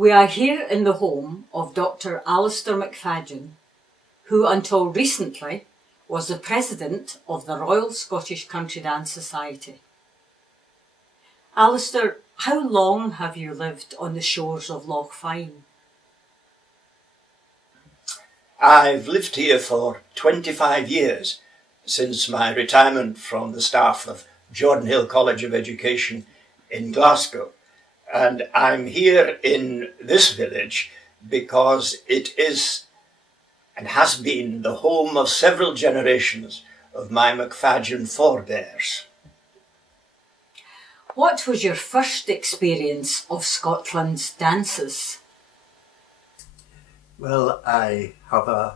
We are here in the home of Dr. Alastair Macfadyen, who until recently was the President of the Royal Scottish Country Dance Society. Alastair, how long have you lived on the shores of Loch Fyne? I've lived here for 25 years, since my retirement from the staff of Jordan Hill College of Education in Glasgow. And I'm here in this village because it is and has been the home of several generations of my Macfadyen forebears. What was your first experience of Scotland's dances? Well, I have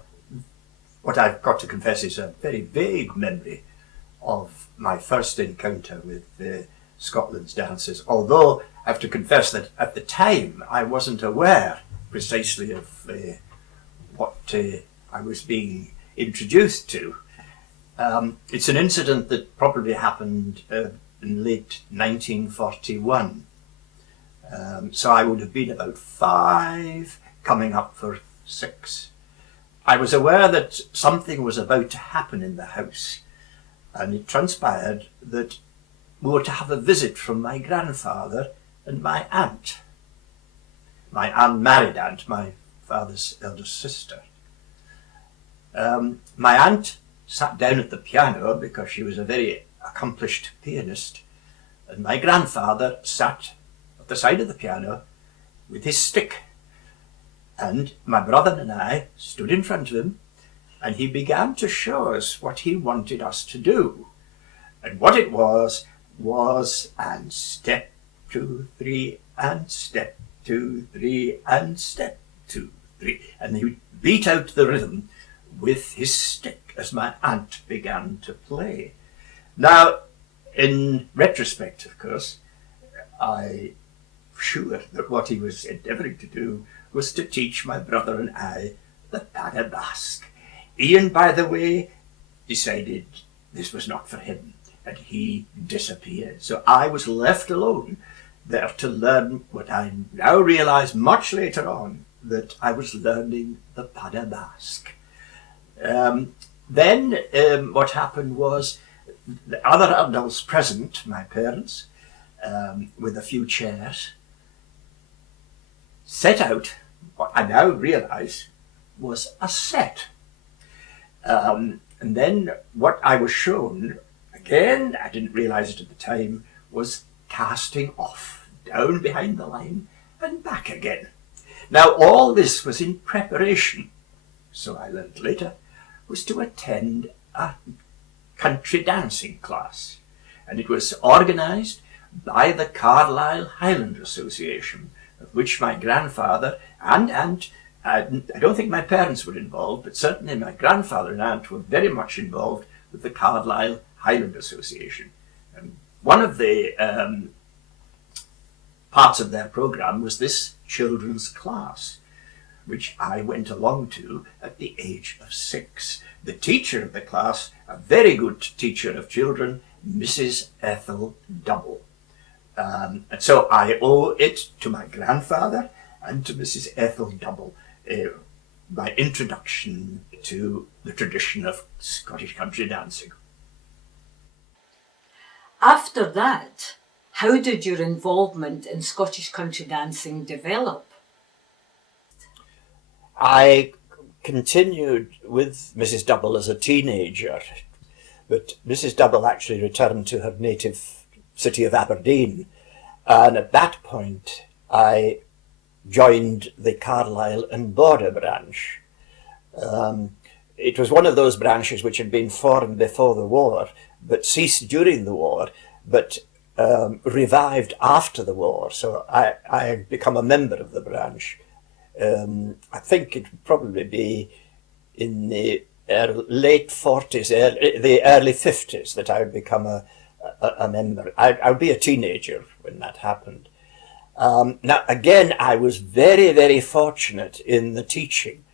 what I've got to confess is a very vague memory of my first encounter with Scotland's dances, although I have to confess that at the time I wasn't aware precisely of what I was being introduced to. It's an incident that probably happened in late 1941. So I would have been about 5, coming up for 6. I was aware that something was about to happen in the house, and it transpired that we were to have a visit from my grandfather and my aunt. My unmarried aunt, my father's eldest sister. My aunt sat down at the piano because she was a very accomplished pianist, and my grandfather sat at the side of the piano with his stick. And my brother and I stood in front of him, and he began to show us what he wanted us to do. And what it was, and step 2, 3, and step 2, 3, and step 2, 3. And he would beat out the rhythm with his stick as my aunt began to play. Now, in retrospect, of course, I'm sure that what he was endeavouring to do was to teach my brother and I the pas de basque. Ian, by the way, decided this was not for him, and he disappeared. So I was left alone there to learn what I now realise much later on, that I was learning the pas de basque. Then what happened was the other adults present, my parents, with a few chairs, set out what I now realise was a set. And then what I was shown, again, I didn't realise it at the time, was casting off, down behind the line and back again. Now all this was in preparation, so I learned later, was to attend a country dancing class. And it was organised by the Carlisle Highland Association, of which my grandfather and aunt, I don't think my parents were involved, but certainly my grandfather and aunt were very much involved with the Carlisle Highland Association. And one of the parts of their programme was this children's class, which I went along to at the age of 6. The teacher of the class, a very good teacher of children, Mrs. Ethel Double. And so I owe it to my grandfather and to Mrs. Ethel Double, my introduction to the tradition of Scottish country dancing. After that, how did your involvement in Scottish country dancing develop? I continued with Mrs. Double as a teenager, but Mrs. Double actually returned to her native city of Aberdeen, and at that point I joined the Carlisle and Border branch. It was one of those branches which had been formed before the war, but ceased during the war, but revived after the war. So I had become a member of the branch. I think it would probably be in the late 40s, the early 50s that I would become a member. I would be a teenager when that happened. Now, again, I was very, very fortunate in the teaching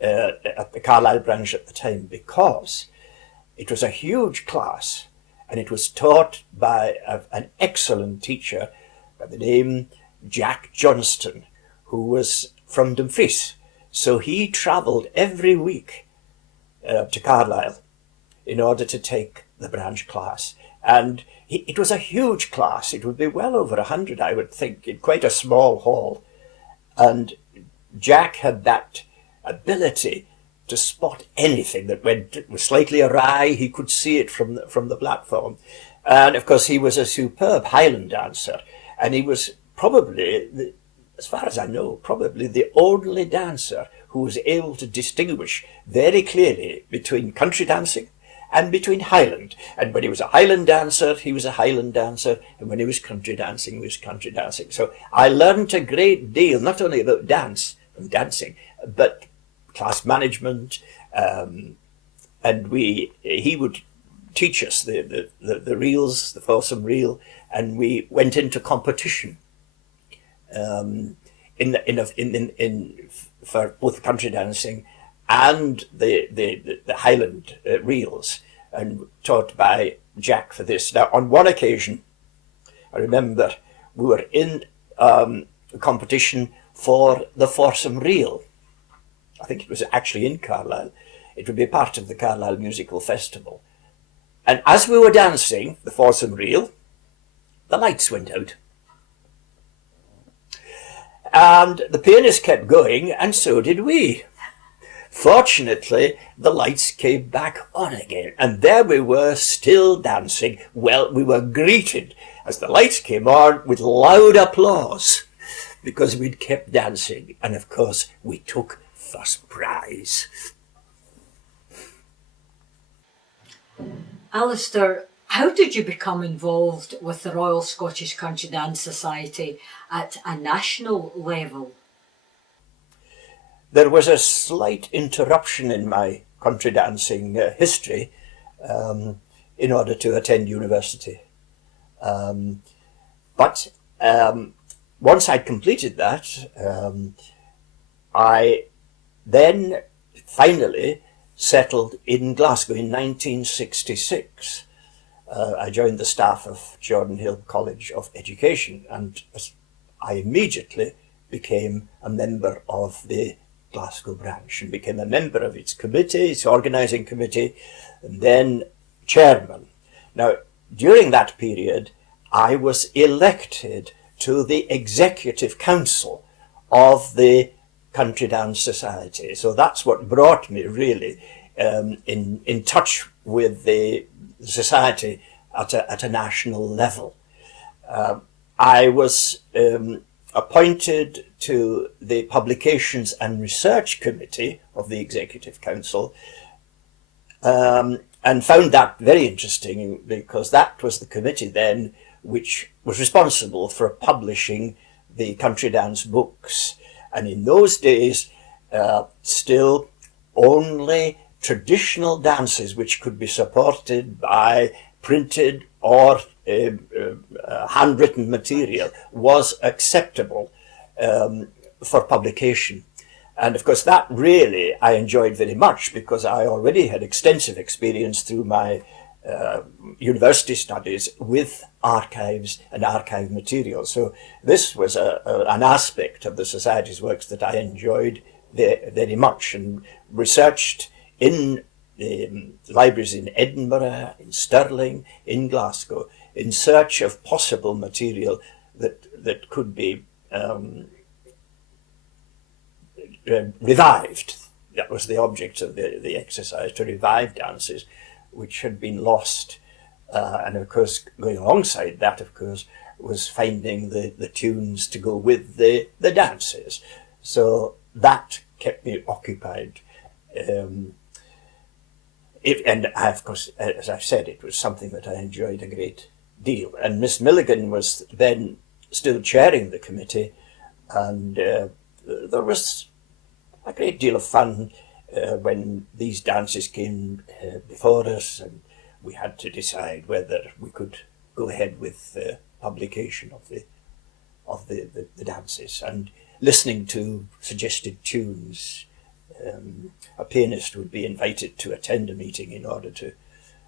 at the Carlisle branch at the time, because it was a huge class and it was taught by an excellent teacher by the name Jack Johnston, who was from Dumfries. So he travelled every week to Carlisle in order to take the branch class. And it was a huge class. It would be well over 100, I would think, in quite a small hall. And Jack had that ability to spot anything that was slightly awry. He could see it from the platform. And of course, he was a superb Highland dancer. And he was probably, as far as I know, probably the only dancer who was able to distinguish very clearly between country dancing and between Highland. And when he was a Highland dancer, he was a Highland dancer. And when he was country dancing, he was country dancing. So I learned a great deal, not only about dance and dancing, but class management. And he would teach us the reels, the foursome reel, and we went into competition for both country dancing and the Highland reels, and taught by Jack for this. Now, on one occasion, I remember we were in a competition for the foursome reel. I think it was actually in Carlisle. It would be part of the Carlisle Musical Festival. And as we were dancing the foursome reel, the lights went out. And the pianist kept going, and so did we. Fortunately, the lights came back on again, and there we were, still dancing. Well, we were greeted as the lights came on with loud applause, because we'd kept dancing, and of course we took first prize. Alastair, how did you become involved with the Royal Scottish Country Dance Society at a national level? There was a slight interruption in my country dancing history in order to attend university. But once I'd completed that, I then finally settled in Glasgow in 1966. I joined the staff of Jordan Hill College of Education, and I immediately became a member of the Glasgow branch and became a member of its committee, its organising committee, and then chairman. Now, during that period, I was elected to the executive council of the Country Dance Society. So that's what brought me really in touch with the society at a national level. I was appointed to the Publications and Research Committee of the Executive Council, and found that very interesting, because that was the committee then which was responsible for publishing the country dance books. And in those days, still only traditional dances which could be supported by printed or handwritten material was acceptable for publication. And of course that really I enjoyed very much, because I already had extensive experience through my university studies with archives and archive material. So this was an aspect of the Society's works that I enjoyed very much, and researched in libraries in Edinburgh, in Stirling, in Glasgow, in search of possible material that could be revived. That was the object of the exercise, to revive dances which had been lost. And of course, going alongside that, of course, was finding the tunes to go with the dances. So that kept me occupied. And of course, as I've said, it was something that I enjoyed a great deal. And Miss Milligan was then still chairing the committee, and there was a great deal of fun when these dances came before us, and we had to decide whether we could go ahead with the publication of the dances, and listening to suggested tunes. A pianist would be invited to attend a meeting in order to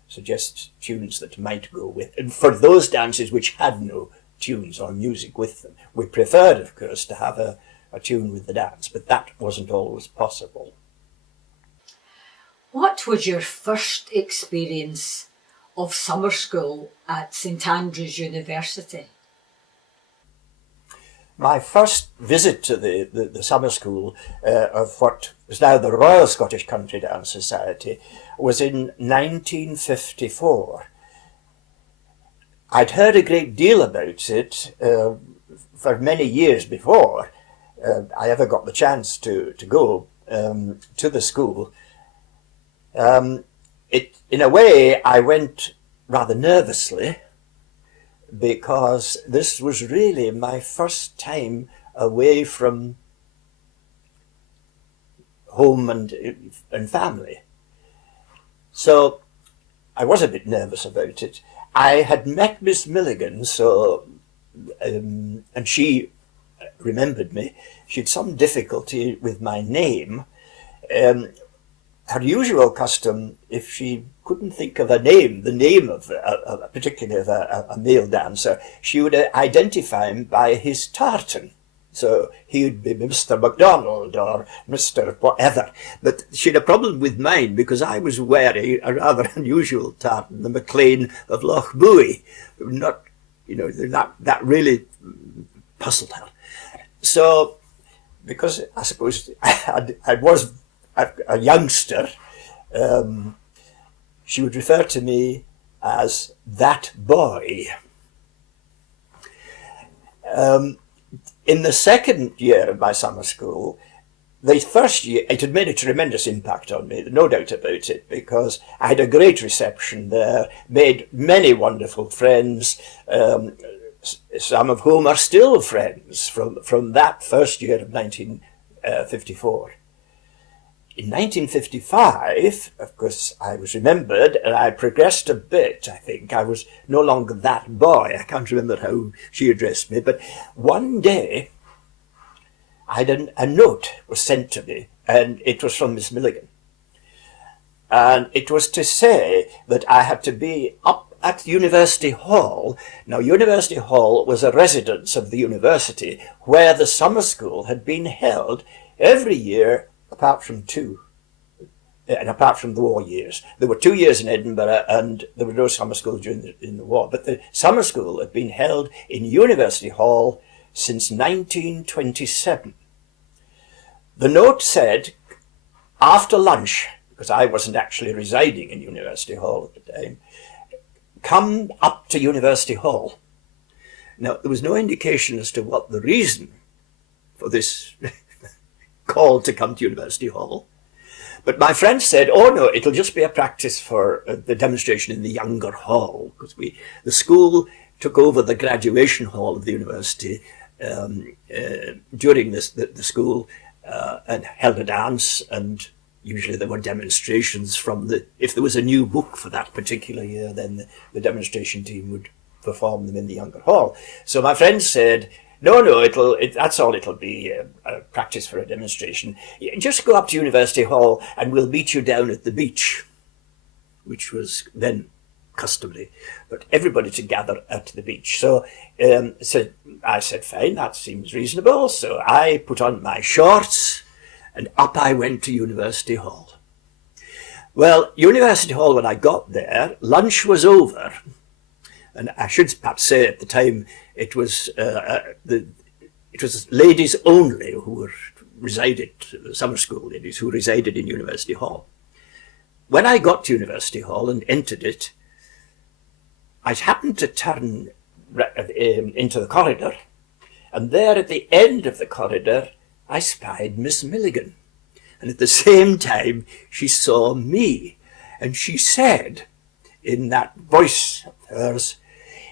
suggest tunes that might go with, and for those dances which had no tunes or music with them. We preferred, of course, to have a a tune with the dance, but that wasn't always possible. What was your first experience of summer school at St Andrews University? My first visit to the summer school of what is now the Royal Scottish Country Dance Society was in 1954. I'd heard a great deal about it for many years before I ever got the chance to go to the school. In a way, I went rather nervously, because this was really my first time away from home and family. So I was a bit nervous about it. I had met Miss Milligan, so and she remembered me. She had some difficulty with my name. Her usual custom, if she couldn't think of a name, the name of particularly of a male dancer, she would identify him by his tartan. So he would be Mr. MacDonald or Mr. whatever. But she had a problem with mine because I was wearing a rather unusual tartan, the MacLean of Loch Buie. Not, that really puzzled her. So, because I suppose I was a youngster, she would refer to me as that boy. In the second year of my summer school, the first year, it had made a tremendous impact on me, no doubt about it, because I had a great reception there, made many wonderful friends, some of whom are still friends from that first year of 1954. In 1955, of course, I was remembered, and I progressed a bit, I think. I was no longer that boy. I can't remember how she addressed me, but one day, a note was sent to me, and it was from Miss Milligan. And it was to say that I had to be up at University Hall. Now, University Hall was a residence of the university where the summer school had been held every year, apart from two, and apart from the war years. There were 2 years in Edinburgh, and there were no summer school in the war. But the summer school had been held in University Hall since 1927. The note said, after lunch, because I wasn't actually residing in University Hall at the time, come up to University Hall. Now, there was no indication as to what the reason for this call to come to University Hall. But my friend said, oh no, it'll just be a practice for the demonstration in the younger hall, because the school took over the graduation hall of the university during the school and held a dance, and usually there were demonstrations if there was a new book for that particular year, then the demonstration team would perform them in the younger hall. So my friend said, no, that's all it'll be, a practice for a demonstration. Just go up to University Hall and we'll meet you down at the beach, which was then customary, but everybody to gather at the beach. So I said, fine, that seems reasonable. So I put on my shorts and up I went to University Hall. Well, University Hall, when I got there, lunch was over. And I should perhaps say at the time it was ladies only who resided, summer school ladies who resided in University Hall. When I got to University Hall and entered it, I happened to turn into the corridor, and there at the end of the corridor I spied Miss Milligan. And at the same time she saw me, and she said in that voice of hers,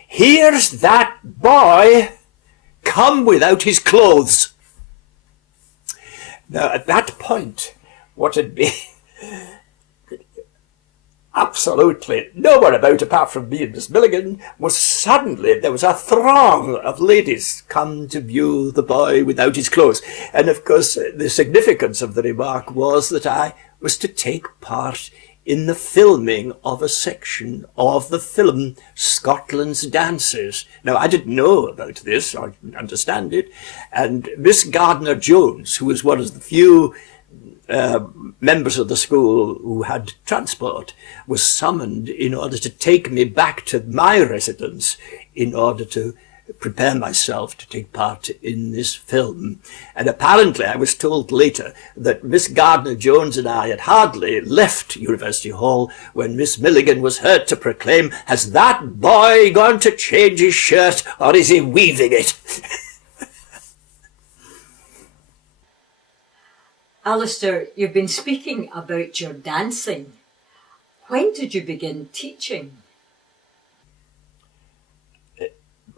"Here's that boy come without his clothes." Now, at that point, what had been absolutely no one about apart from me and Miss Milligan was suddenly, there was a throng of ladies come to view the boy without his clothes. And of course, the significance of the remark was that I was to take part in the filming of a section of the film Scotland's Dances. Now, I didn't know about this, or didn't understand it, and Miss Gardner-Jones, who was one of the few members of the school who had transport, was summoned in order to take me back to my residence in order to prepare myself to take part in this film. And apparently I was told later that Miss Gardner-Jones and I had hardly left University Hall when Miss Milligan was heard to proclaim, "Has that boy gone to change his shirt, or is he weaving it?" Alastair, you've been speaking about your dancing. When did you begin teaching?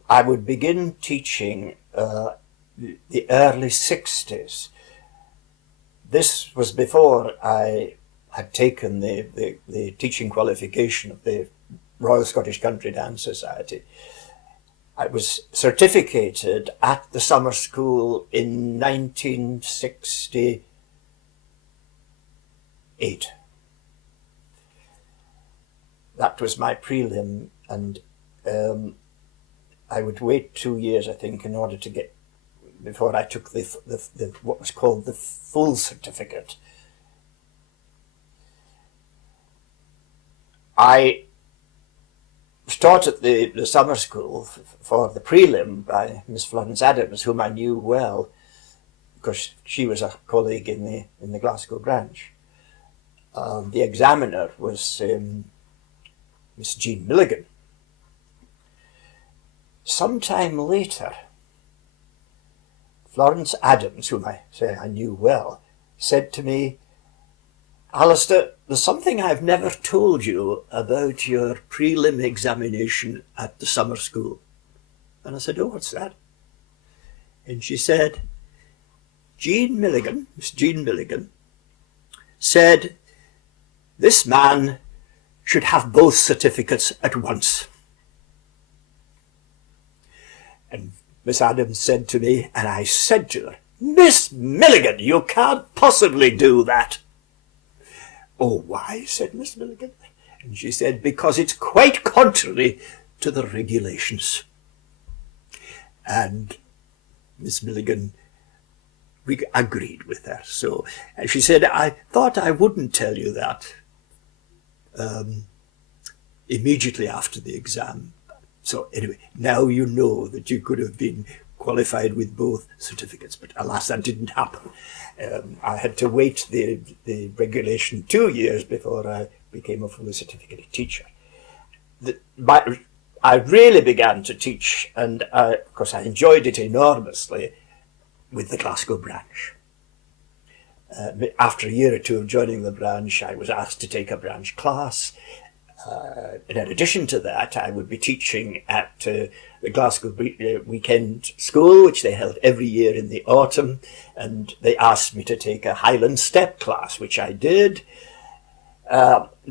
I would begin teaching the early 60s. This was before I had taken the teaching qualification of the Royal Scottish Country Dance Society. I was certificated at the summer school in 1968. That was my prelim, and I would wait 2 years, I think, in order to get, before I took the what was called the full certificate. I was taught at the summer school for the prelim by Miss Florence Adams, whom I knew well, because she was a colleague in the Glasgow branch. The examiner was Miss Jean Milligan. Sometime later, Florence Adams, whom I knew well, said to me, "Alastair, there's something I've never told you about your prelim examination at the summer school." And I said, "Oh, what's that?" And she said, Miss Jean Milligan, said, "This man should have both certificates at once." And Miss Adams said to me, and I said to her, "Miss Milligan, you can't possibly do that." "Oh, why?" said Miss Milligan. And she said, "Because it's quite contrary to the regulations." And Miss Milligan, we agreed with her. So she said, "I thought I wouldn't tell you that immediately after the exam. So anyway, now you know that you could have been qualified with both certificates, but alas, that didn't happen. I had to wait the regulation 2 years before I became a fully certificated teacher. I really began to teach, and of course I enjoyed it enormously, with the Glasgow branch. After a year or two of joining the branch, I was asked to take a branch class. And in addition to that, I would be teaching at the Glasgow Weekend School, which they held every year in the autumn, and they asked me to take a Highland Step class, which I did.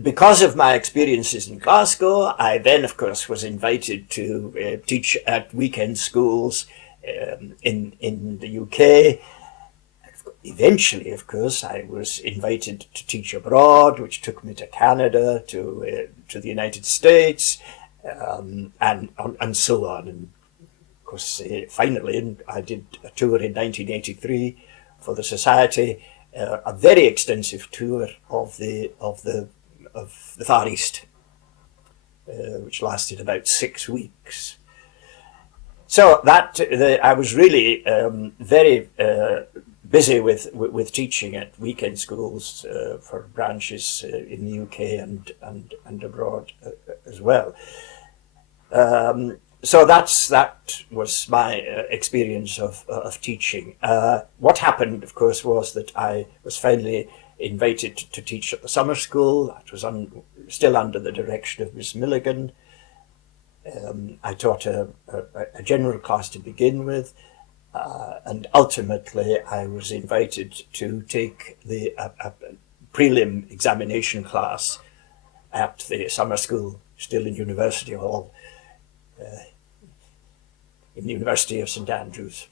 Because of my experiences in Glasgow, I then, of course, was invited to teach at weekend schools in the UK. Eventually, of course, I was invited to teach abroad, which took me to Canada, to the United States, and so on. And of course, finally, I did a tour in 1983 for the Society, a very extensive tour of the Far East, which lasted about 6 weeks. So that I was really very busy with teaching at weekend schools for branches in the UK and abroad as well. So that was my experience of teaching. What happened, of course, was that I was finally invited to teach at the summer school. That was still under the direction of Miss Milligan. I taught a general class to begin with. And ultimately, I was invited to take the prelim examination class at the summer school, still in University Hall, in the University of St Andrews.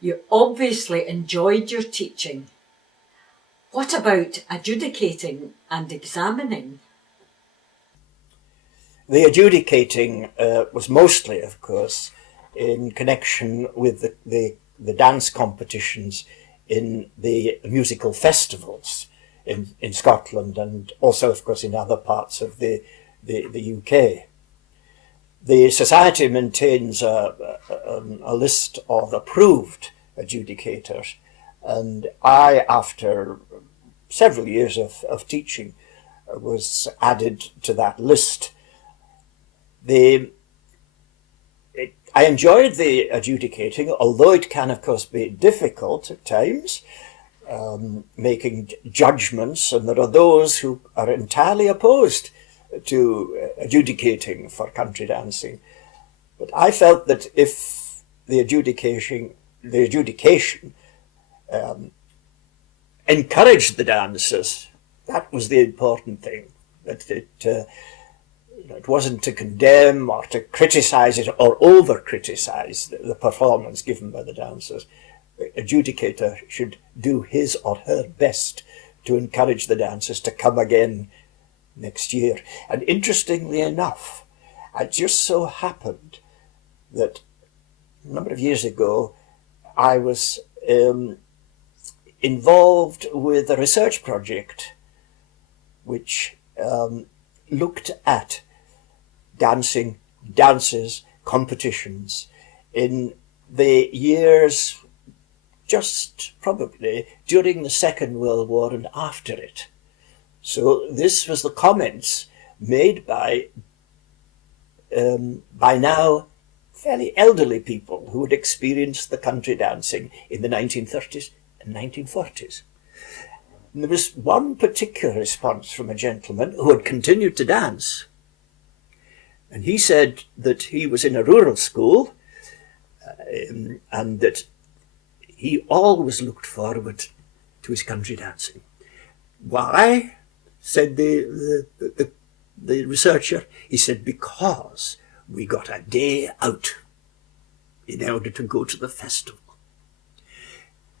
You obviously enjoyed your teaching. What about adjudicating and examining? The adjudicating was mostly, of course, in connection with the dance competitions in the musical festivals in Scotland and also, of course, in other parts of the UK. The Society maintains a list of approved adjudicators, and I, after several years of teaching, was added to that list. I enjoyed the adjudicating, although it can, of course, be difficult at times, making judgments, and there are those who are entirely opposed to adjudicating for country dancing. But I felt that if the adjudication encouraged the dancers, that was the important thing, that it wasn't to condemn or to criticise it or over-criticise the performance given by the dancers. The adjudicator should do his or her best to encourage the dancers to come again next year. And interestingly enough, it just so happened that a number of years ago I was involved with a research project which looked at dances, competitions in the years just probably during the Second World War and after it. So this was the comments made by now fairly elderly people who had experienced the country dancing in the 1930s and 1940s. And there was one particular response from a gentleman who had continued to dance. And he said that he was in a rural school and that he always looked forward to his country dancing. Why? Said the researcher. He said, because we got a day out in order to go to the festival.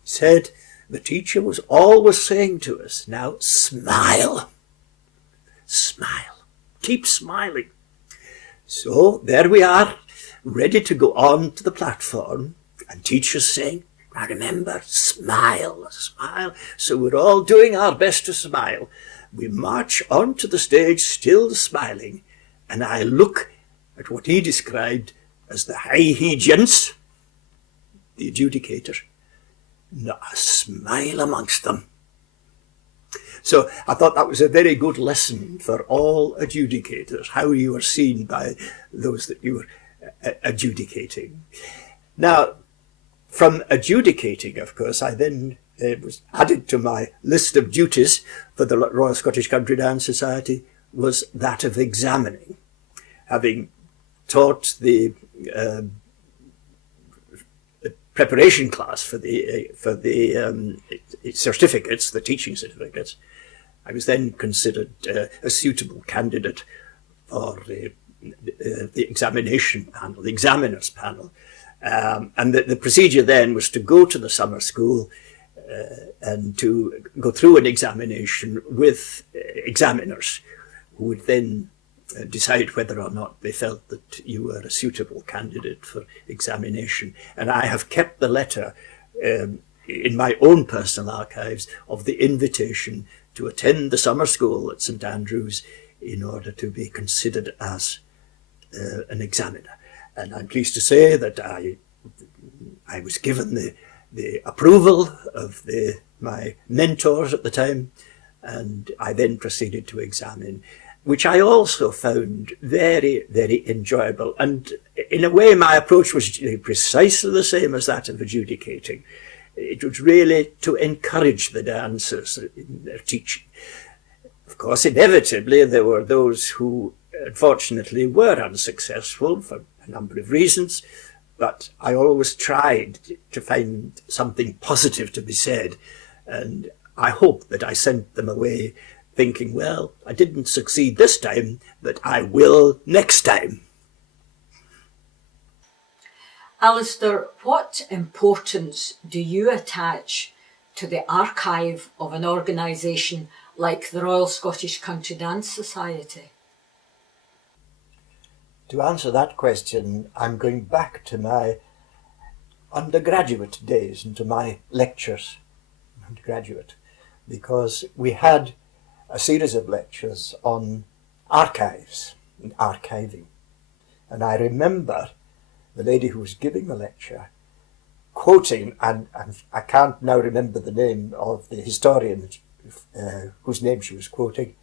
He said the teacher was always saying to us, now smile, smile, keep smiling. So there we are, ready to go on to the platform, and teacher's saying, now remember, smile, smile. So we're all doing our best to smile. We march onto the stage, still smiling, and I look at what he described as the high-he gents, the adjudicator, not a smile amongst them. So I thought that was a very good lesson for all adjudicators, how you were seen by those that you were adjudicating. Now, from adjudicating, of course, I then was added to my list of duties for the Royal Scottish Country Dance Society was that of examining. Having taught the preparation class for the certificates, the teaching certificates, I was then considered a suitable candidate for the examination panel, the examiners panel. And the procedure then was to go to the summer school and to go through an examination with examiners who would then decide whether or not they felt that you were a suitable candidate for examination. And I have kept the letter in my own personal archives of the invitation to attend the summer school at St Andrews in order to be considered as an examiner. And I'm pleased to say that I was given the approval of my mentors at the time, and I then proceeded to examine, which I also found very, very enjoyable. And in a way, my approach was precisely the same as that of adjudicating. It was really to encourage the dancers in their teaching. Of course, inevitably, there were those who, unfortunately, were unsuccessful for a number of reasons, but I always tried to find something positive to be said, and I hope that I sent them away thinking, well, I didn't succeed this time, but I will next time. Alastair, what importance do you attach to the archive of an organisation like the Royal Scottish Country Dance Society? To answer that question, I'm going back to my undergraduate days and to my lectures, undergraduate, because we had a series of lectures on archives and archiving. And I remember the lady who was giving the lecture quoting, and I can't now remember the name of the historian whose name she was quoting.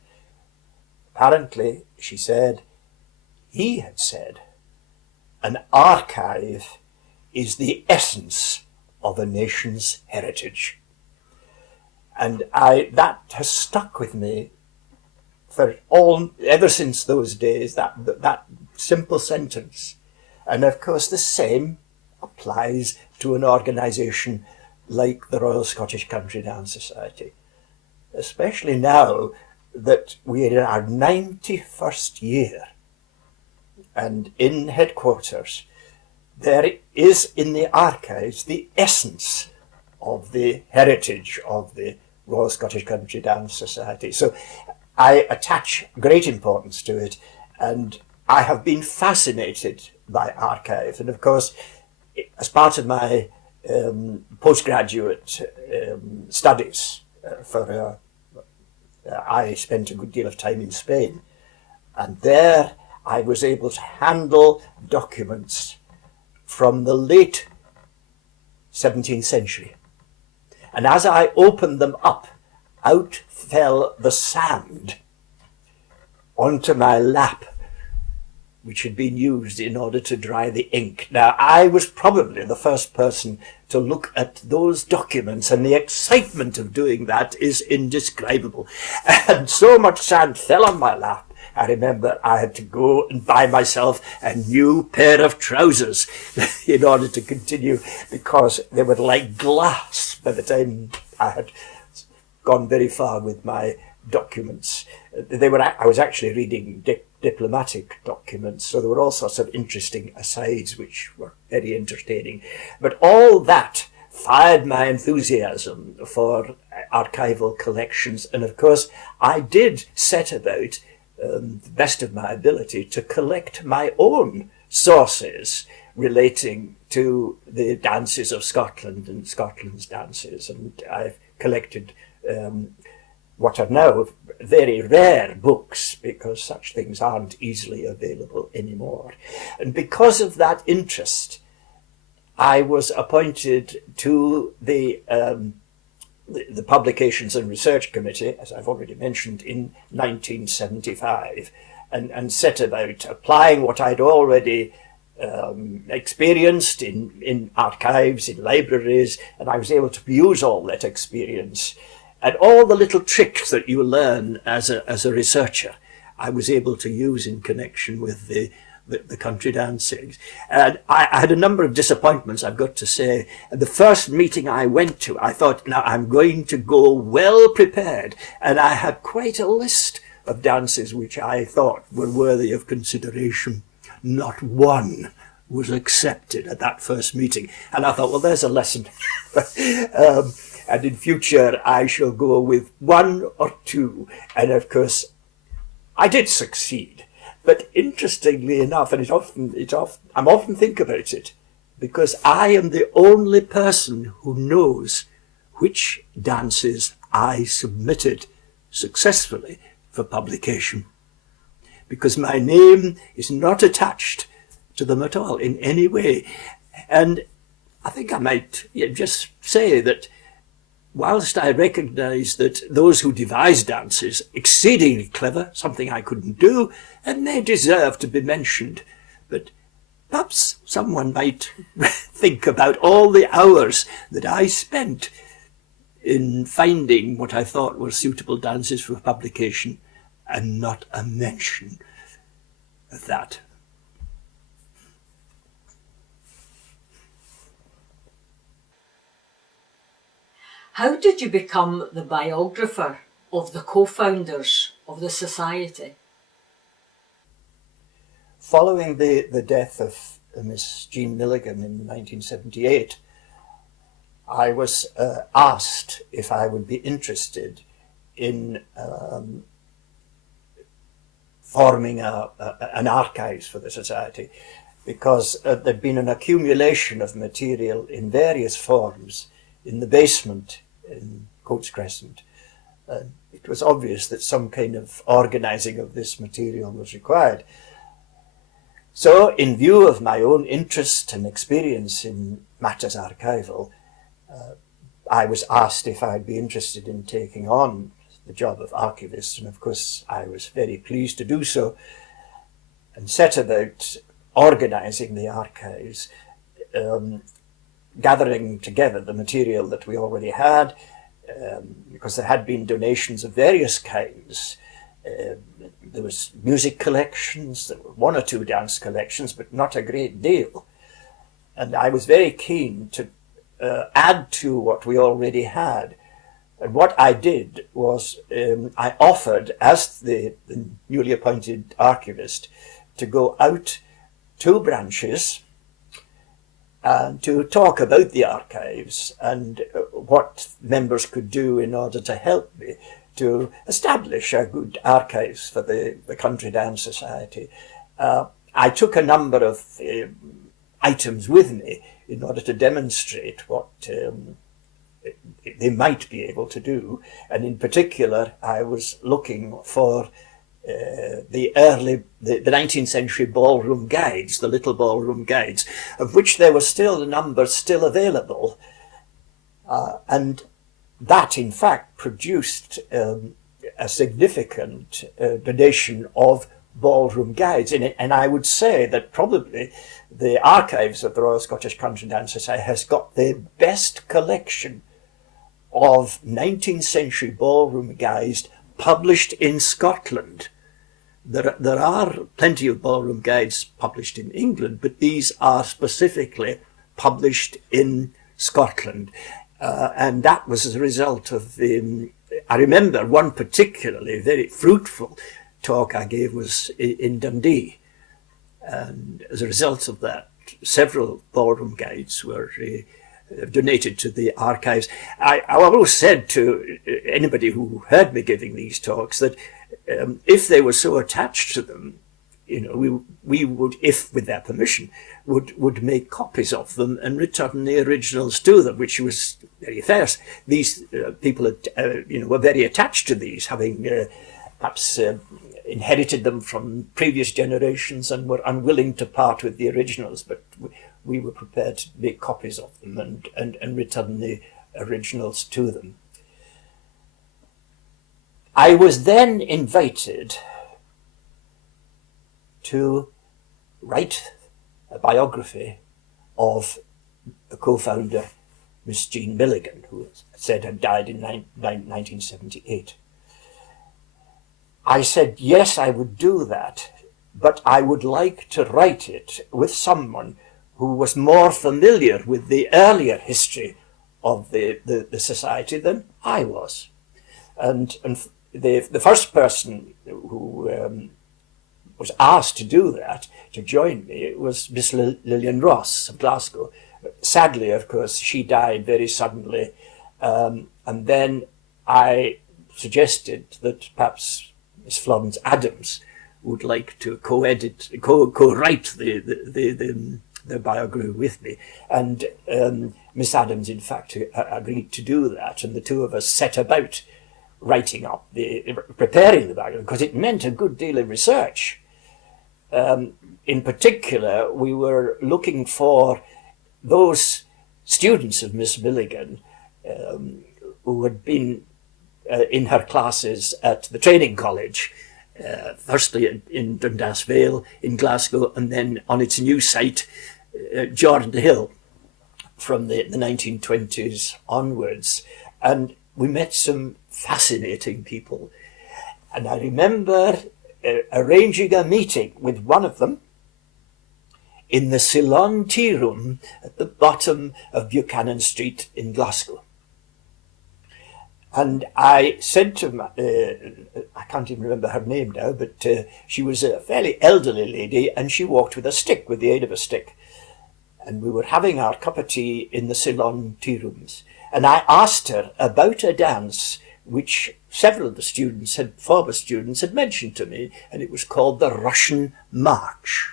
Apparently, she said, he had said, an archive is the essence of a nation's heritage. And that has stuck with me ever since those days, that simple sentence. And of course the same applies to an organisation like the Royal Scottish Country Dance Society, especially now that we're in our 91st year. And in headquarters, there is in the archives the essence of the heritage of the Royal Scottish Country Dance Society. So I attach great importance to it, and I have been fascinated by archive. And of course, as part of my postgraduate studies, I spent a good deal of time in Spain, and there I was able to handle documents from the late 17th century. And as I opened them up, out fell the sand onto my lap, which had been used in order to dry the ink. Now, I was probably the first person to look at those documents, and the excitement of doing that is indescribable. And so much sand fell on my lap, I remember I had to go and buy myself a new pair of trousers in order to continue, because they were like glass by the time I had gone very far with my documents. I was actually reading diplomatic documents, so there were all sorts of interesting asides which were very entertaining. But all that fired my enthusiasm for archival collections, and of course I did set about the best of my ability to collect my own sources relating to the dances of Scotland and Scotland's dances. And I've collected what are now very rare books, because such things aren't easily available anymore. And because of that interest, I was appointed to the Publications and Research Committee, as I've already mentioned, in 1975, and set about applying what I'd already experienced in archives, in libraries, and I was able to use all that experience and all the little tricks that you learn as a researcher. I was able to use in connection with the country dancing. And I had a number of disappointments, I've got to say. At the first meeting I went to, I thought, now I'm going to go well prepared. And I had quite a list of dances which I thought were worthy of consideration. Not one was accepted at that first meeting. And I thought, well, there's a lesson. And in future, I shall go with one or two. And of course, I did succeed. But interestingly enough, and I'm often think about it, because I am the only person who knows which dances I submitted successfully for publication, because my name is not attached to them at all in any way. And I think I might just say that whilst I recognise that those who devise dances exceedingly clever, something I couldn't do, and they deserve to be mentioned, but perhaps someone might think about all the hours that I spent in finding what I thought were suitable dances for publication, and not a mention of that. How did you become the biographer of the co-founders of the society? Following the death of Miss Jean Milligan in 1978, I was asked if I would be interested in forming an archives for the Society, because there'd been an accumulation of material in various forms in the basement in Coates Crescent. It was obvious that some kind of organising of this material was required. So, in view of my own interest and experience in matters archival, I was asked if I'd be interested in taking on the job of archivist, and of course I was very pleased to do so, and set about organising the archives, gathering together the material that we already had, because there had been donations of various kinds. There was music collections, there were one or two dance collections, but not a great deal. And I was very keen to add to what we already had. And what I did was I offered, as the newly appointed archivist, to go out to branches and to talk about the archives and what members could do in order to help me to establish a good archives for the Country Dance Society. I took a number of items with me in order to demonstrate what they might be able to do, and in particular I was looking for the 19th century ballroom guides, the little ballroom guides, of which there were still a number still available, and that in fact produced a significant donation of ballroom guides in it. And I would say that probably the archives of the Royal Scottish Country Dance Society has got the best collection of 19th century ballroom guides published in Scotland. There are plenty of ballroom guides published in England, but these are specifically published in Scotland. And that was as a result of, I remember one particularly very fruitful talk I gave was in Dundee. And as a result of that, several ballroom guides were donated to the archives. I always said to anybody who heard me giving these talks that if they were so attached to them, you know, we would, if with their permission, would make copies of them and return the originals to them, which was very fair. These people, were very attached to these, having perhaps inherited them from previous generations and were unwilling to part with the originals, but we were prepared to make copies of them and return the originals to them. I was then invited to write a biography of the co-founder, Miss Jean Milligan, who said had died in 1978. I said, yes, I would do that, but I would like to write it with someone who was more familiar with the earlier history of the society than I was. And the first person who was asked to do that, to join me, was Miss Lillian Ross of Glasgow. Sadly, of course, she died very suddenly. And then I suggested that perhaps Miss Florence Adams would like to co-write the biography with me. And Miss Adams, in fact, agreed to do that. And the two of us set about preparing the biography, because it meant a good deal of research. In particular, we were looking for those students of Miss Milligan who had been in her classes at the training college, firstly in Dundas Vale in Glasgow, and then on its new site, Jordan Hill, from the 1920s onwards. And we met some fascinating people. And I remember arranging a meeting with one of them in the Ceylon tea room at the bottom of Buchanan Street in Glasgow. And I said to I can't even remember her name now, but she was a fairly elderly lady, and she walked with a stick, with the aid of a stick. and we were having our cup of tea in the Ceylon tea rooms. And I asked her about a dance which several of the students, former students, had mentioned to me, and it was called the Russian March.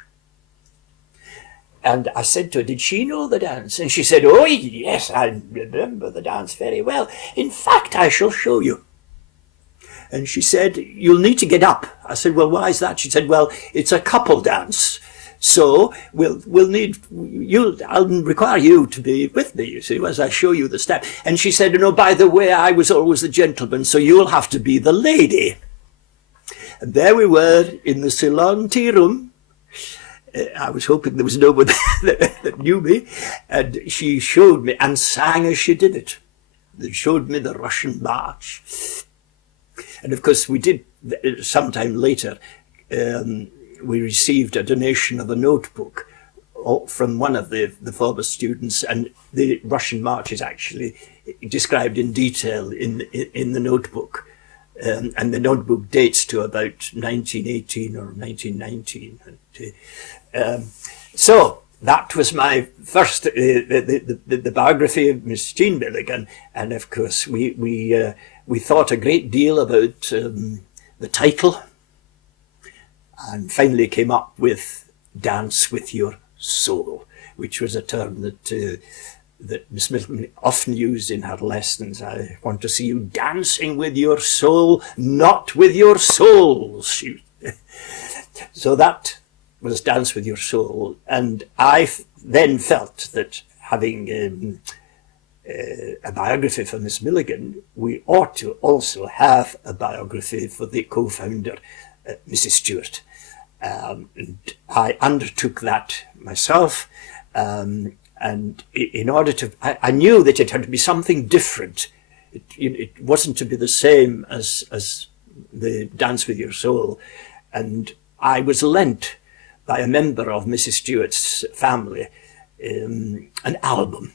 And I said to her, did she know the dance? And she said, oh, yes, I remember the dance very well. In fact, I shall show you. And she said, you'll need to get up. I said, well, why is that? She said, well, it's a couple dance. So I'll require you to be with me, you see, as I show you the step. And she said, no, by the way, I was always the gentleman, so you'll have to be the lady. And there we were in the Ceylon tea room. I was hoping there was nobody that knew me. And she showed me and sang as she did it. They showed me the Russian March. And of course, we did, sometime later, we received a donation of a notebook from one of the former students, and the Russian March is actually described in detail in the notebook. And the notebook dates to about 1918 or 1919. So that was my first, the biography of Miss Jean Milligan, and of course we thought a great deal about the title, and finally came up with Dance with Your Soul, which was a term that Miss Milligan often used in her lessons. I want to see you dancing with your soul, not with your souls. So that was Dance with Your Soul. And I then felt that having a biography for Miss Milligan, we ought to also have a biography for the co-founder, Mrs. Stewart. And I undertook that myself. And in order to, I knew that it had to be something different. It wasn't to be the same as the Dance with Your Soul. And I was lent by a member of Mrs. Stewart's family an album,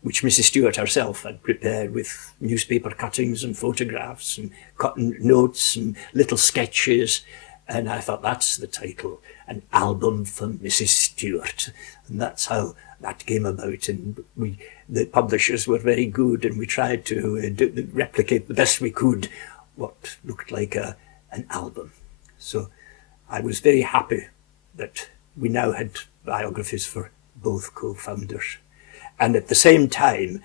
which Mrs. Stewart herself had prepared with newspaper cuttings and photographs and cotton notes and little sketches. And I thought, that's the title, an album for Mrs. Stewart. And that's how that came about. And the publishers were very good, and we tried to replicate the best we could what looked like an album. So I was very happy that we now had biographies for both co-founders. And at the same time,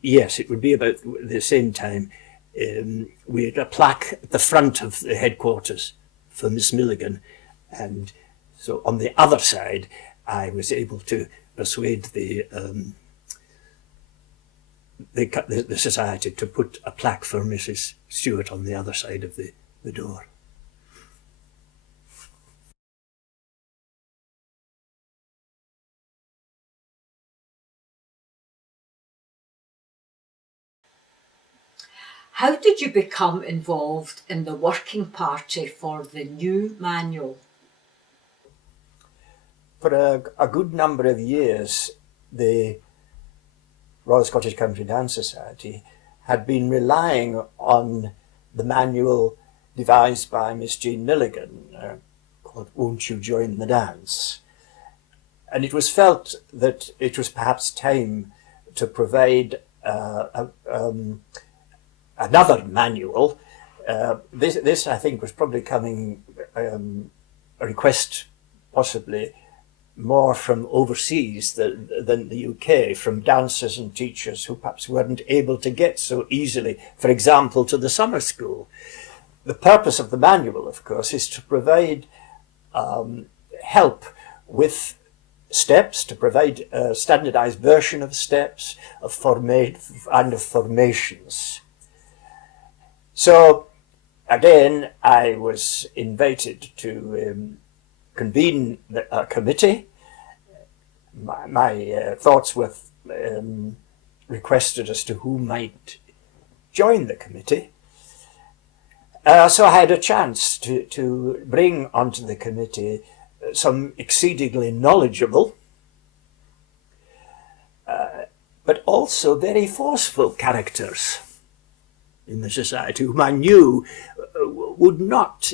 yes, it would be about the same time, we had a plaque at the front of the headquarters for Miss Milligan. And so on the other side, I was able to persuade the society to put a plaque for Mrs. Stewart on the other side of the door. How did you become involved in the working party for the new manual? For a good number of years, the Royal Scottish Country Dance Society had been relying on the manual devised by Miss Jean Milligan, called Won't You Join the Dance? And it was felt that it was perhaps time to provide another manual. This, I think, was probably coming, a request possibly more from overseas than the UK, from dancers and teachers who perhaps weren't able to get so easily, for example, to the summer school. The purpose of the manual, of course, is to provide help with steps, to provide a standardized version of steps, of formations. So, again, I was invited to convene a committee. My thoughts were requested as to who might join the committee. So I had a chance to bring onto the committee some exceedingly knowledgeable, but also very forceful characters in the society, whom I knew would not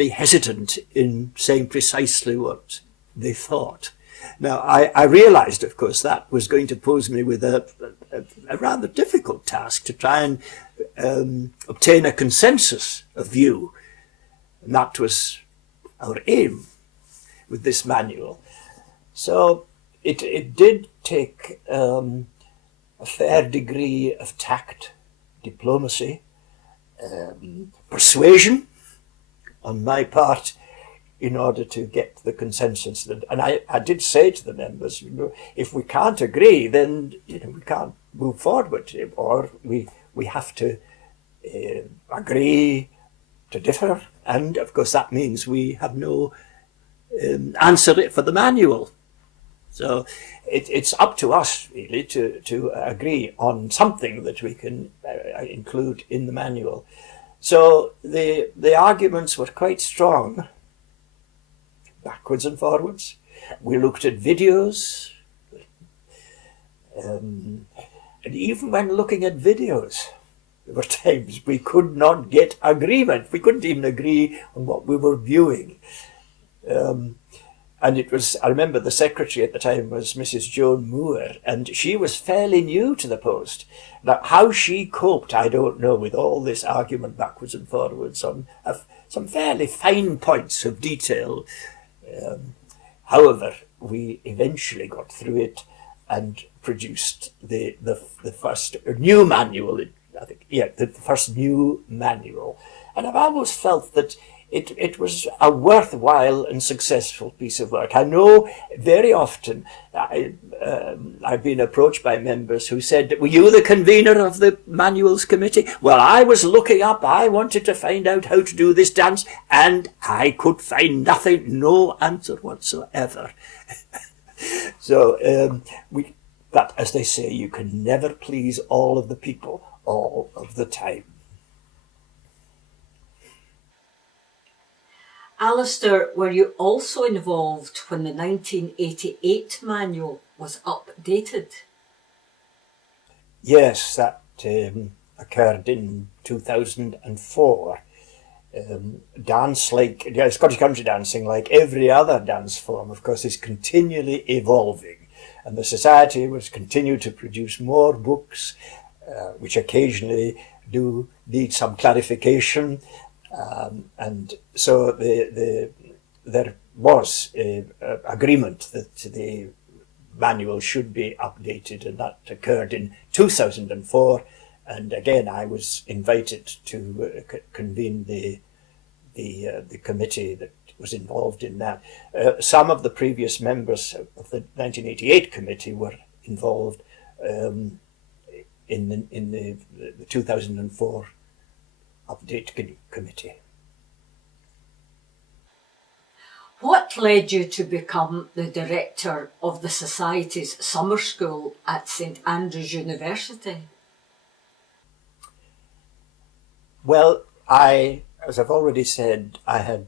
be hesitant in saying precisely what they thought. Now, I realised, of course, that was going to pose me with a rather difficult task to try and obtain a consensus of view. And that was our aim with this manual. So it did take a fair degree of tact, diplomacy, persuasion on my part in order to get the consensus. And I did say to the members, if we can't agree, then we can't move forward, or we have to agree to differ. And of course that means we have no answer for the manual. So it's up to us really to agree on something that we can include in the manual. So the arguments were quite strong, backwards and forwards. We looked at videos, and even when looking at videos, there were times we could not get agreement. We couldn't even agree on what we were viewing. And it was, I remember the secretary at the time was Mrs. Joan Moore, and she was fairly new to the post. Now, how she coped, I don't know, with all this argument backwards and forwards on some fairly fine points of detail. However, we eventually got through it and produced the first new manual, I think, yeah, the first new manual. And I've always felt that it was a worthwhile and successful piece of work. I know very often I've been approached by members who said, were you the convener of the manuals committee? Well, I was looking up, I wanted to find out how to do this dance, and I could find nothing, no answer whatsoever. So, but as they say, you can never please all of the people all of the time. Alastair, were you also involved when the 1988 manual was updated? Yes, that occurred in 2004. Dance, Scottish country dancing, like every other dance form, of course, is continually evolving. And the Society was continue to produce more books, which occasionally do need some clarification. And so there was agreement that the manual should be updated, and that occurred in 2004. And again, I was invited to convene the committee that was involved in that. Some of the previous members of the 1988 committee were involved in the 2004 update committee. What led you to become the director of the Society's summer school at St Andrews University? Well, as I've already said, I had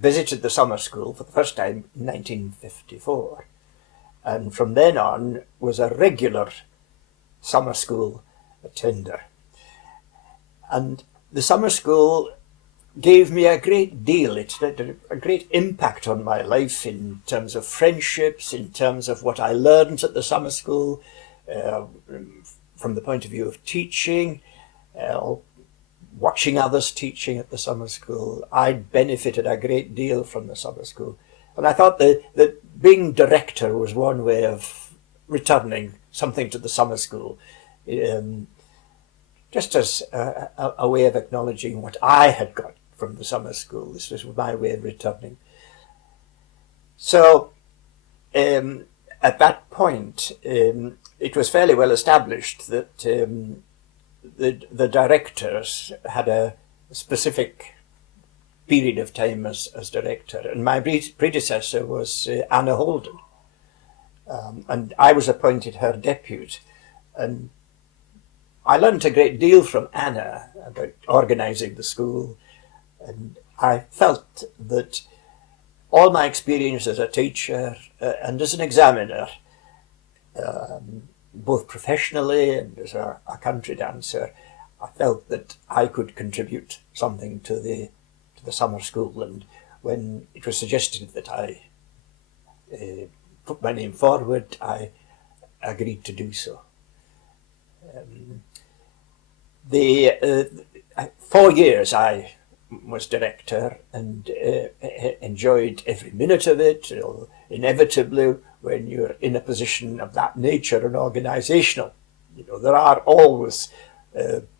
visited the summer school for the first time in 1954, and from then on was a regular summer school attender. And the summer school gave me a great deal. It had a great impact on my life in terms of friendships, in terms of what I learned at the summer school, from the point of view of teaching, watching others teaching at the summer school. I benefited a great deal from the summer school. And I thought that being director was one way of returning something to the summer school. Just as a way of acknowledging what I had got from the summer school. This was my way of returning. So at that point, it was fairly well established that the directors had a specific period of time as director. And my predecessor was Anna Holden. And I was appointed her depute. And I learnt a great deal from Anna about organising the school, and I felt that all my experience as a teacher and as an examiner, both professionally and as a country dancer, I felt that I could contribute something to the the summer school, and when it was suggested that I put my name forward, I agreed to do so. The 4 years I was director and enjoyed every minute of it. Inevitably, when you're in a position of that nature and organisational, there are always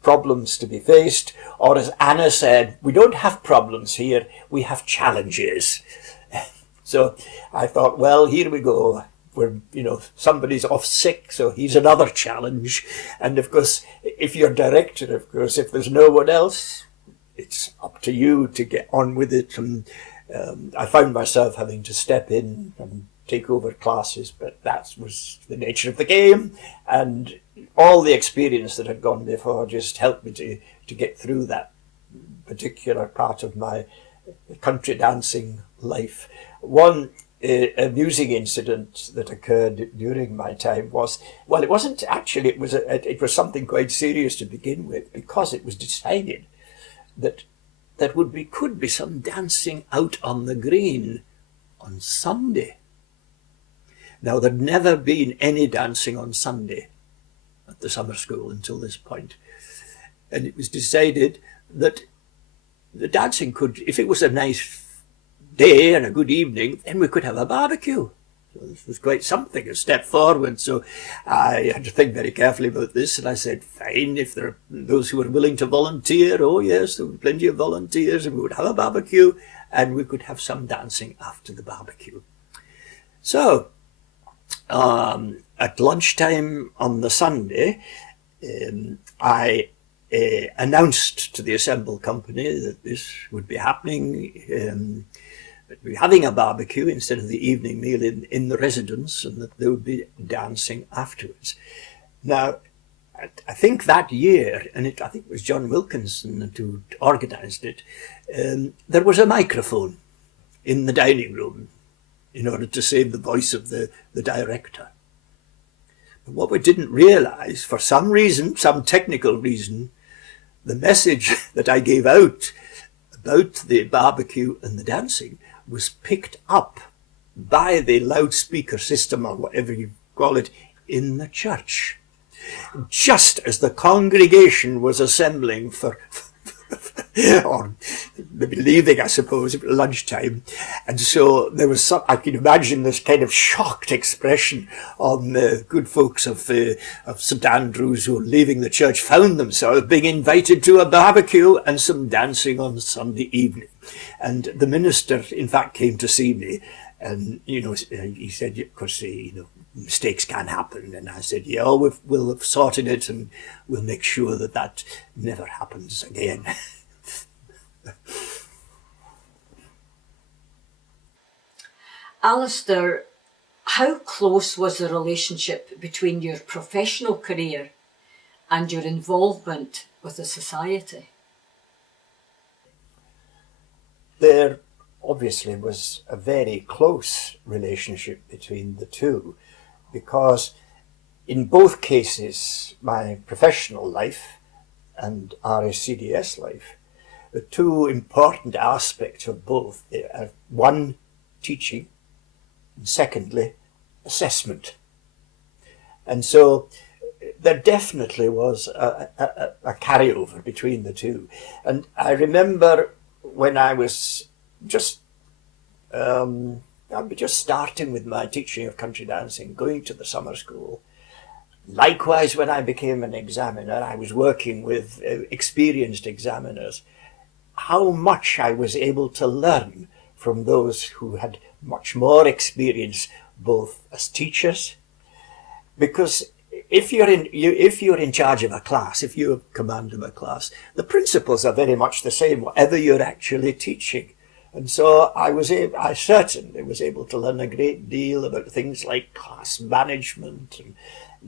problems to be faced, or as Anna said, we don't have problems here, we have challenges. So I thought, well, here we go. We're, somebody's off sick, so here's another challenge. And of course, if you're director, of course, if there's no one else, it's up to you to get on with it. And I found myself having to step in and take over classes, but that was the nature of the game. And all the experience that had gone before just helped me to get through that particular part of my country dancing life. One amusing incident that occurred during my time was, well, it wasn't actually, it was something quite serious to begin with, because it was decided that could be some dancing out on the green on Sunday. Now, there'd never been any dancing on Sunday at the summer school until this point. And it was decided that the dancing could, if it was a nice day and a good evening, then we could have a barbecue. So this was quite something, a step forward. So I had to think very carefully about this, and I said, fine, if there are those who are willing to volunteer, oh yes, there were plenty of volunteers, and we would have a barbecue, and we could have some dancing after the barbecue. So at lunchtime on the Sunday, I announced to the assembled company that this would be happening, that we'd be having a barbecue instead of the evening meal in the residence, and that there would be dancing afterwards. Now, I think that year, and I think it was John Wilkinson who organised it, there was a microphone in the dining room in order to save the voice of the director. But what we didn't realise, for some reason, some technical reason, the message that I gave out about the barbecue and the dancing was picked up by the loudspeaker system, or whatever you call it, in the church, just as the congregation was assembling or maybe leaving, I suppose, at lunchtime. And so there was I can imagine this kind of shocked expression on the good folks of St Andrews who were leaving the church, found themselves being invited to a barbecue and some dancing on Sunday evening. And the minister, in fact, came to see me, and, he said, of course, mistakes can happen. And I said, yeah, we'll have sorted it, and we'll make sure that never happens again. Alastair, how close was the relationship between your professional career and your involvement with the society? There obviously was a very close relationship between the two, because in both cases, my professional life and RSCDS life, the two important aspects of both are, one, teaching, and secondly, assessment. And so there definitely was a carryover between the two. And I remember when I was just starting with my teaching of country dancing, going to the summer school. Likewise, when I became an examiner, I was working with experienced examiners. How much I was able to learn from those who had much more experience, both as teachers, because if you're in charge of a class, if you're command of a class, the principles are very much the same, whatever you're actually teaching. And so I certainly was able to learn a great deal about things like class management and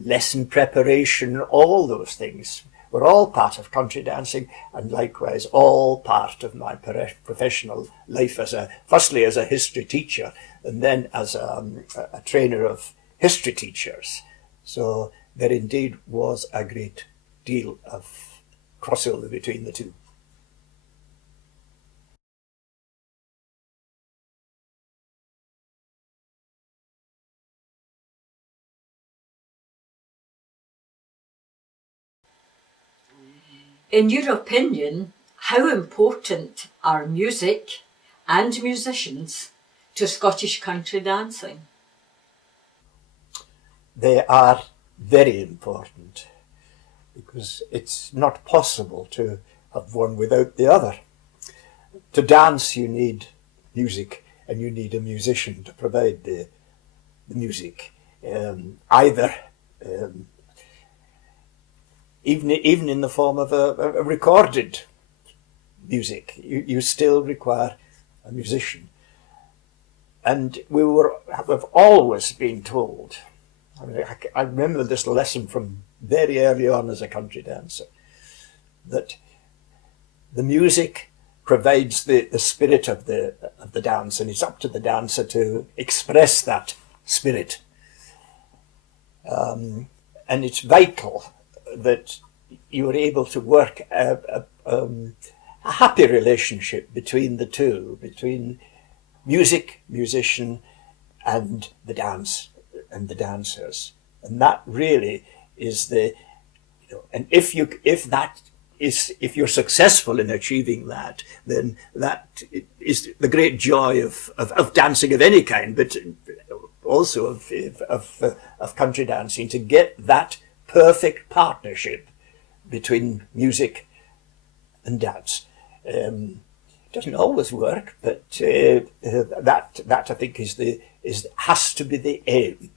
lesson preparation. All those things were all part of country dancing, and likewise all part of my professional life firstly as a history teacher, and then as a trainer of history teachers. So there indeed was a great deal of crossover between the two. In your opinion, how important are music and musicians to Scottish country dancing? They are very important, because it's not possible to have one without the other. To dance you need music, and you need a musician to provide the music. Even in the form of a recorded music, you still require a musician. And we've always been told, I remember this lesson from very early on as a country dancer, that the music provides the spirit of the dance, and it's up to the dancer to express that spirit. And it's vital that you are able to work a happy relationship between the two, between music, musician, and the dance and the dancers. And that really is and if you're successful in achieving that, then that is the great joy of dancing of any kind, but also of country dancing, to get that perfect partnership between music and dance. It doesn't always work, but that I think has to be the aim.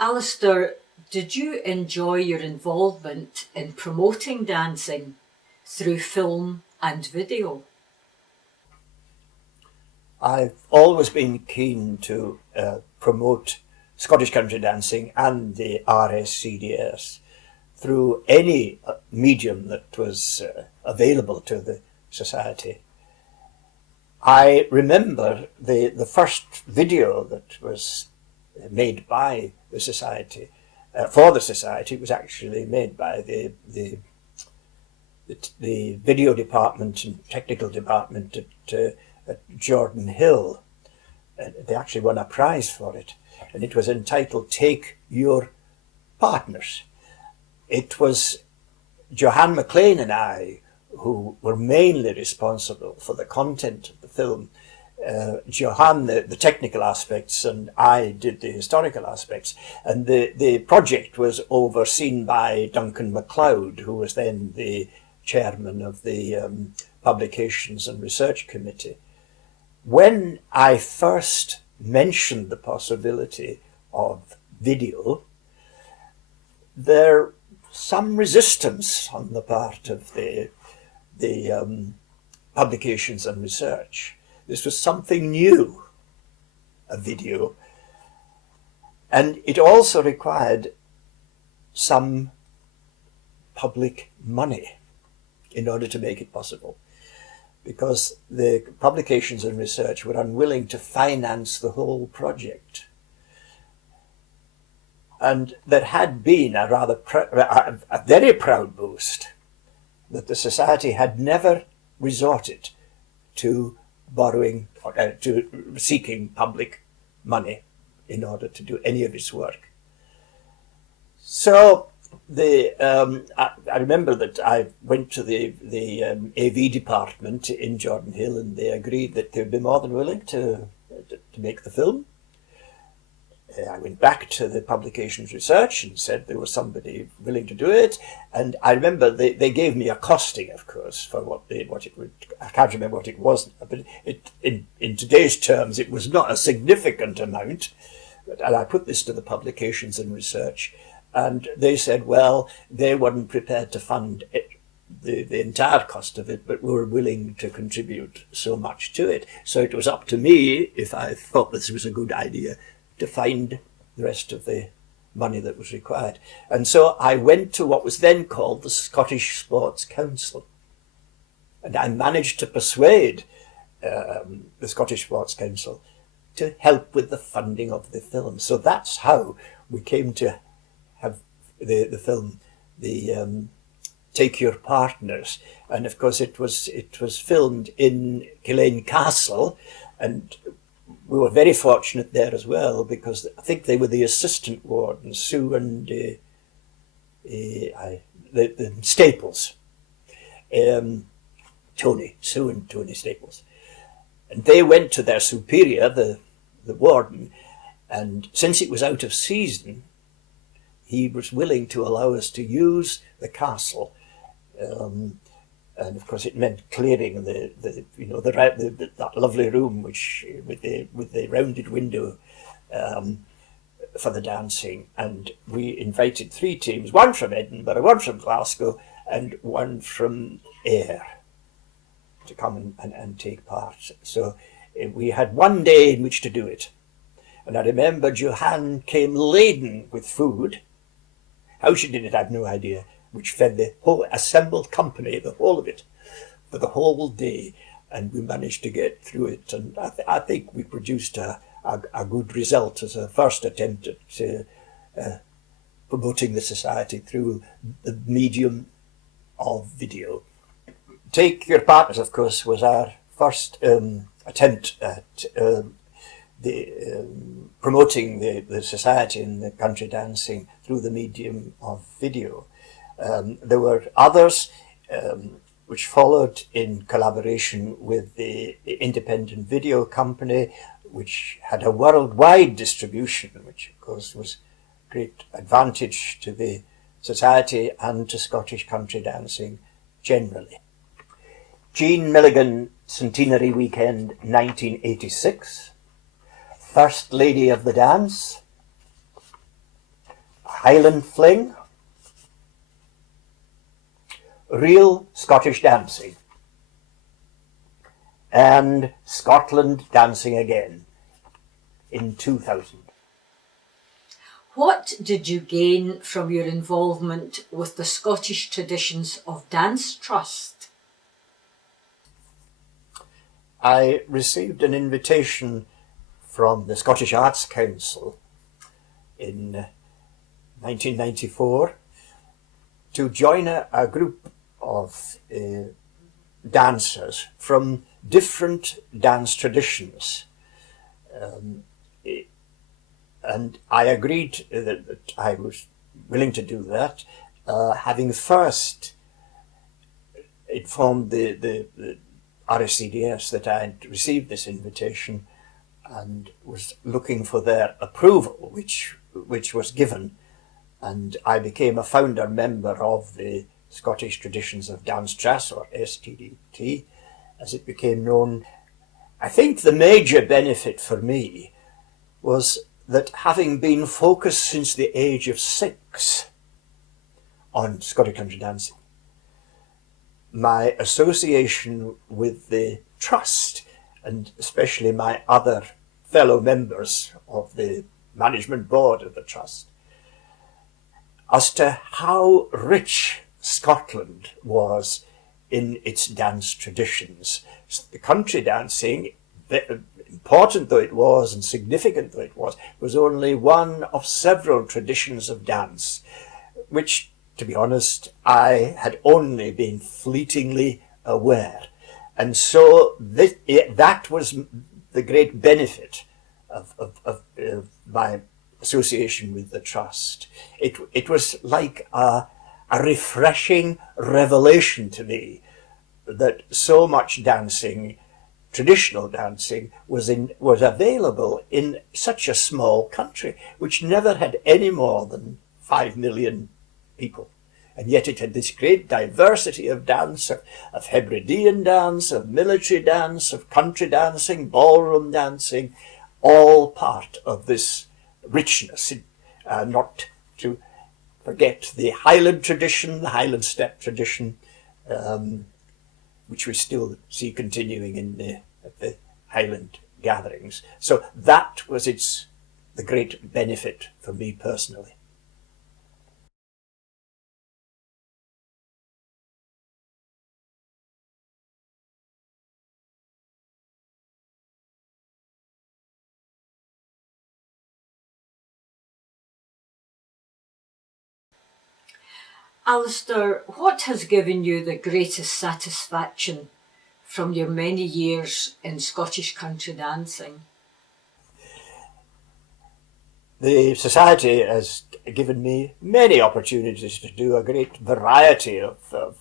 Alastair, did you enjoy your involvement in promoting dancing through film and video? I've always been keen to promote Scottish country dancing and the RSCDS through any medium that was available to the society. I remember the first video that was made by the society, for the society, was actually made by the video department and technical department at Jordan Hill. They actually won a prize for it, and it was entitled "Take Your Partners." It was Johann McLean and I who were mainly responsible for the content of the film. Johann the technical aspects, and I did the historical aspects. And the project was overseen by Duncan MacLeod, who was then the chairman of the Publications and Research Committee. When I first mentioned the possibility of video, there was some resistance on the part of the Publications and Research. This was something new, a video, and it also required some public money in order to make it possible, because the Publications and Research were unwilling to finance the whole project. And there had been a very proud boast that the society had never resorted to borrowing, to seeking public money in order to do any of its work. So I remember that I went to the AV department in Jordan Hill, and they agreed that they'd be more than willing to make the film. I went back to the Publications Research and said there was somebody willing to do it, and I remember they gave me a costing, of course, for what it would. I can't remember what it was, but in today's terms it was not a significant amount. And I put this to the Publications and Research, and they said, well, they weren't prepared to fund it, the entire cost of it, but were willing to contribute so much to it. So it was up to me, if I thought this was a good idea, to find the rest of the money that was required. And so I went to what was then called the Scottish Sports Council, and I managed to persuade the Scottish Sports Council to help with the funding of the film. So that's how we came to have the film, the Take Your Partners, and of course it was filmed in Killane Castle, and we were very fortunate there as well, because I think they were the assistant wardens, Sue and the Staples, Sue and Tony Staples, and they went to their superior, the warden, and since it was out of season, he was willing to allow us to use the castle. And of course, it meant clearing that lovely room, which with the rounded window for the dancing. And we invited 3 teams: one from Edinburgh, one from Glasgow, and one from Ayr, to come and take part. So we had one day in which to do it. And I remember Johanne came laden with food. How she did it, I have no idea, which fed the whole assembled company, the whole of it, for the whole day. And we managed to get through it. And I think we produced a good result as a first attempt at promoting the society through the medium of video. Take Your Partners, of course, was our first attempt at promoting the society and the country dancing through the medium of video. There were others which followed in collaboration with the independent video company, which had a worldwide distribution, which of course was a great advantage to the society and to Scottish country dancing generally. Jean Milligan Centenary Weekend 1986, First Lady of the Dance, Highland Fling, Real Scottish Dancing, and Scotland Dancing Again in 2000. What did you gain from your involvement with the Scottish Traditions of Dance Trust? I received an invitation from the Scottish Arts Council in 1994 to join a group of dancers from different dance traditions. And I agreed that I was willing to do that, having first informed the RSCDS that I had received this invitation and was looking for their approval, which was given. And I became a founder member of the Scottish Traditions of Dance Trust, or SCDS, as it became known. I think the major benefit for me was that, having been focused since the age of 6 on Scottish country dancing, my association with the trust, and especially my other fellow members of the management board of the trust, as to how rich Scotland was in its dance traditions. The country dancing, important though it was and significant though it was only one of several traditions of dance, which, to be honest, I had only been fleetingly aware. And so that was the great benefit of my association with the trust. It was like a refreshing revelation to me that so much dancing, traditional dancing, was available in such a small country, which never had any more than 5 million people. And yet it had this great diversity of dance, of Hebridean dance, of military dance, of country dancing, ballroom dancing, all part of this richness. Not to forget the Highland tradition, the Highland step tradition, which we still see continuing at the Highland gatherings. So that was the great benefit for me personally. Alastair, what has given you the greatest satisfaction from your many years in Scottish country dancing? The Society has given me many opportunities to do a great variety of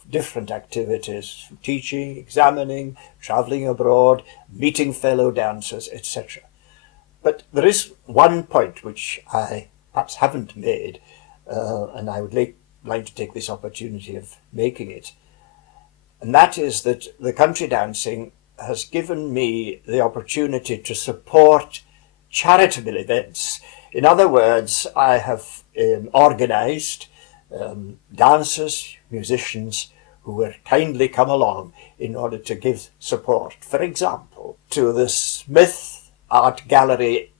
different activities, teaching, examining, travelling abroad, meeting fellow dancers, etc. But there is one point which I perhaps haven't made, and I would like to take this opportunity of making it, and that is that the country dancing has given me the opportunity to support charitable events. In other words, I have organised dancers, musicians who have kindly come along in order to give support. For example, to the Smith Art Gallery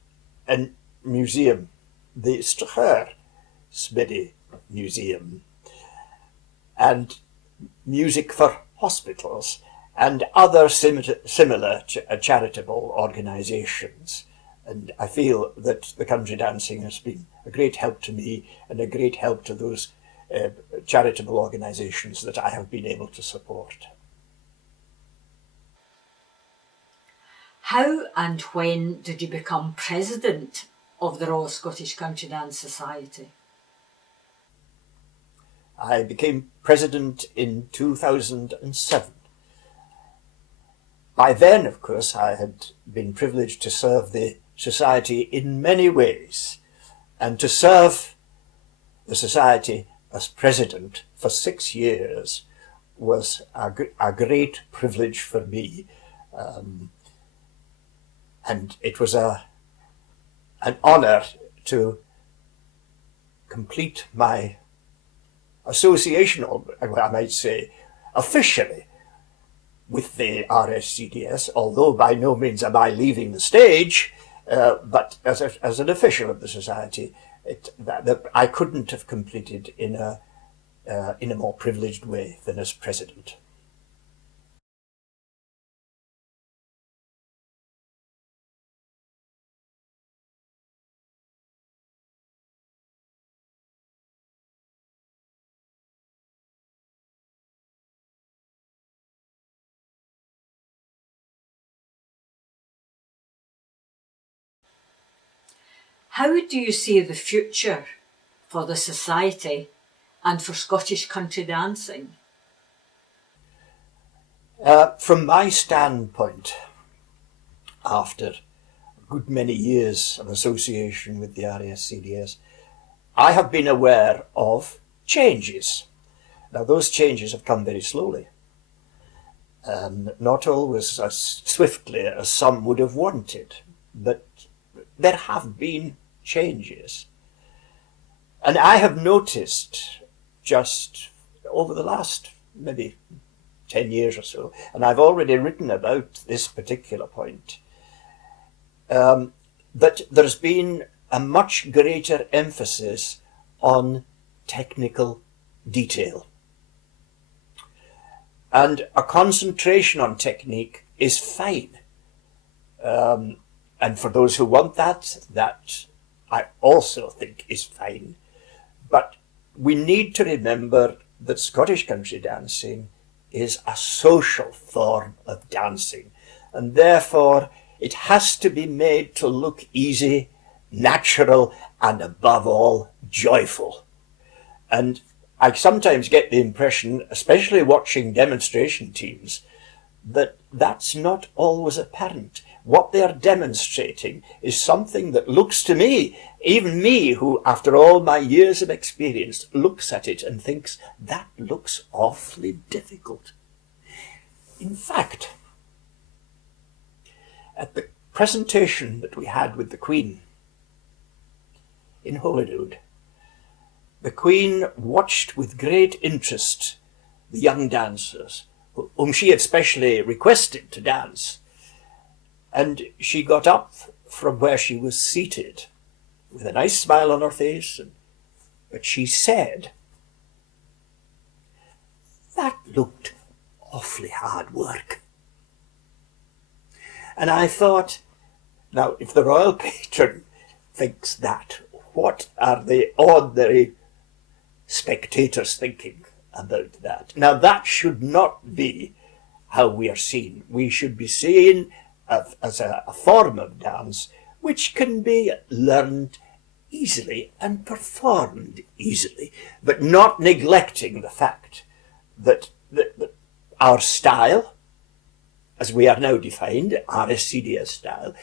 and Museum, the Stracher Smithy Museum, and Music for Hospitals, and other similar charitable organisations. And I feel that the country dancing has been a great help to me and a great help to those charitable organisations that I have been able to support. How and when did you become president of the Royal Scottish Country Dance Society? I became president in 2007. By then, of course, I had been privileged to serve the Society in many ways, and to serve the Society as president for 6 years was a great privilege for me, and it was an honour to complete my association, or I might say officially, with the RSCDS, although by no means am I leaving the stage, but as an official of the Society, that I couldn't have completed in a more privileged way than as president. How do you see the future for the Society and for Scottish country dancing? From my standpoint, after a good many years of association with the RSCDS, I have been aware of changes. Now, those changes have come very slowly, not always as swiftly as some would have wanted, but there have been changes. And I have noticed just over the last maybe 10 years or so, and I've already written about this particular point, that there's been a much greater emphasis on technical detail. And a concentration on technique is fine. And for those who want that I also think is fine. But we need to remember that Scottish country dancing is a social form of dancing, and therefore it has to be made to look easy, natural, and above all, joyful. And I sometimes get the impression, especially watching demonstration teams, that that's not always apparent. What they are demonstrating is something that looks to me, even me, who after all my years of experience looks at it and thinks, that looks awfully difficult. In fact, at the presentation that we had with the Queen in Holyrood, the Queen watched with great interest the young dancers, whom she had specially requested to dance. And she got up from where she was seated with a nice smile on her face, but she said, "That looked awfully hard work." And I thought, now if the royal patron thinks that, what are the ordinary spectators thinking about that. Now, that should not be how we are seen. We should be seen as a form of dance which can be learned easily and performed easily, but not neglecting the fact that our style, as we are now defined, RSCDS style,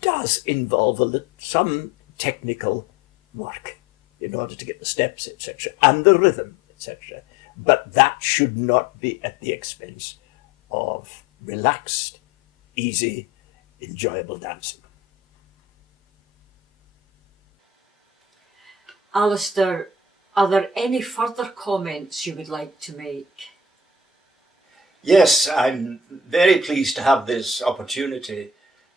does involve some technical work in order to get the steps, etc., and the rhythm, etc. But that should not be at the expense of relaxed, easy, enjoyable dancing. Alastair, are there any further comments you would like to make? Yes, I'm very pleased to have this opportunity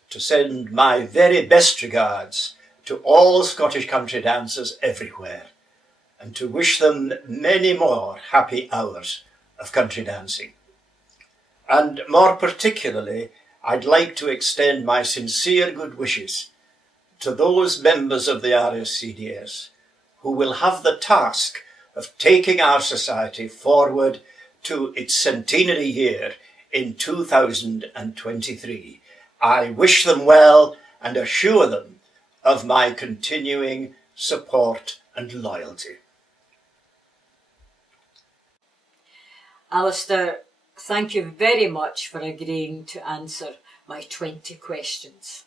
to send my very best regards to all Scottish country dancers everywhere, and to wish them many more happy hours of country dancing. And more particularly, I'd like to extend my sincere good wishes to those members of the RSCDS who will have the task of taking our society forward to its centenary year in 2023. I wish them well and assure them of my continuing support and loyalty. Alastair, thank you very much for agreeing to answer my 20 questions.